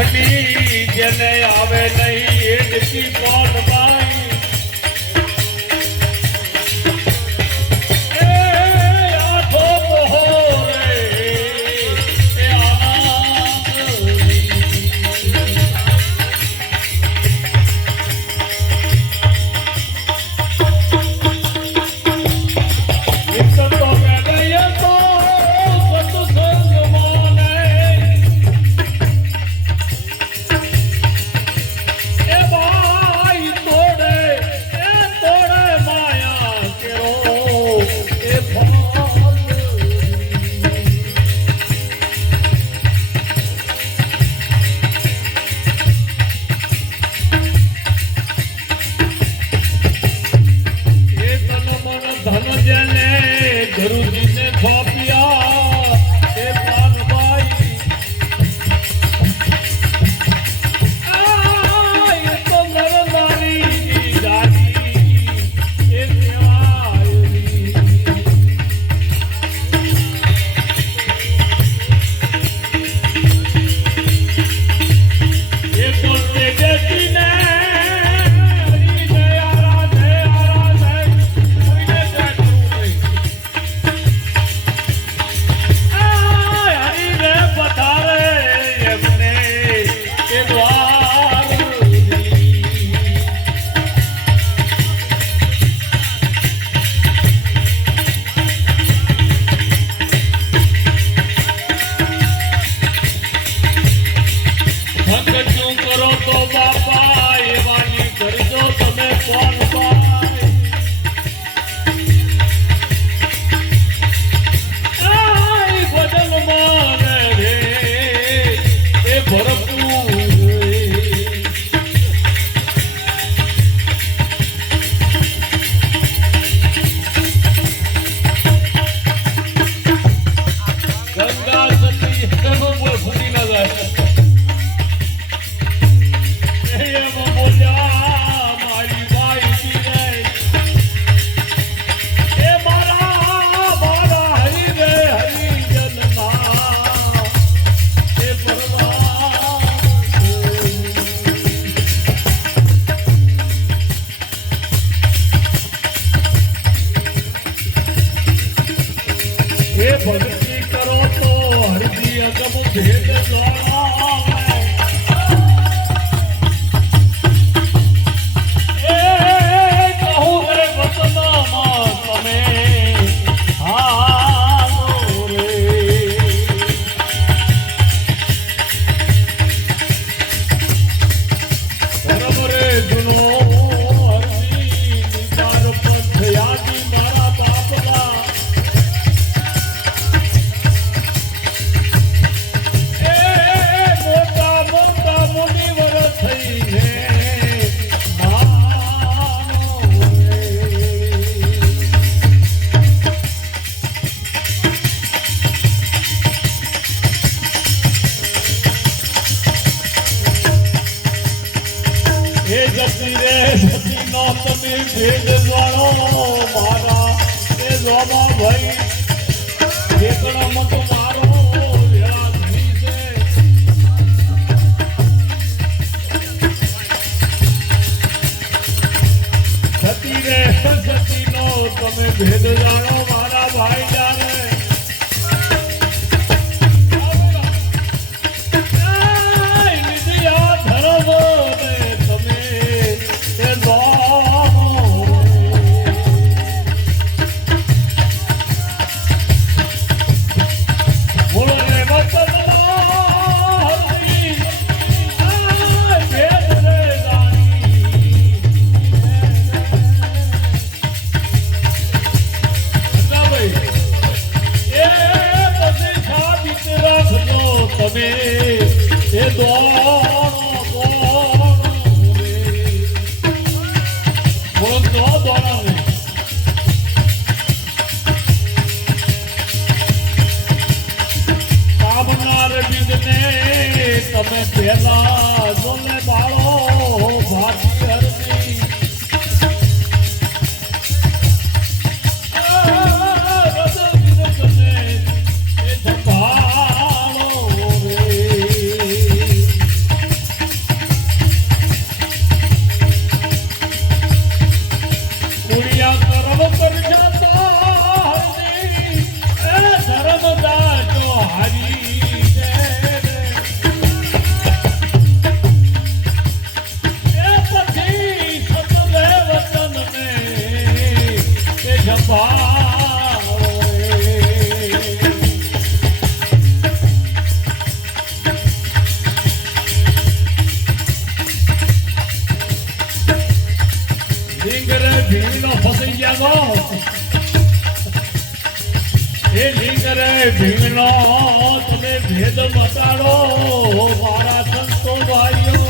લક્ષ્મી જેને આવે નહીં એ પણ તમે ભેદ દ્વાળો ભાઈ એકણ મત મારો સતી રે સતી નો તમે ભેદ જાણો ને તમે પેલા જોને બાળો ભાતી હરતી કુડિયા કરવ કરે કરે ભીમનો તમે ભેદ મટાડો મારા સંતો ભાઈઓ.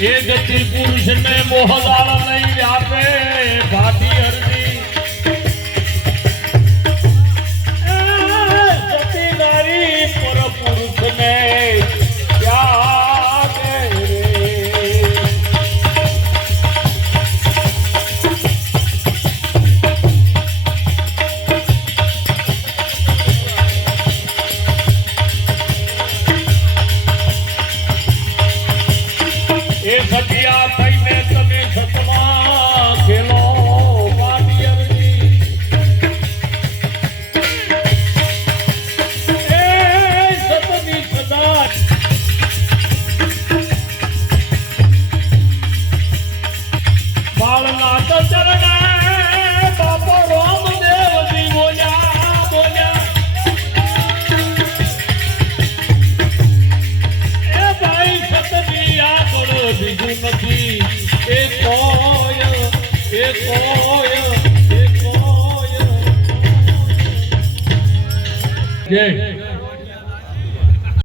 એ ગતિ પુરુષને મોહલાલ નહીં આપે.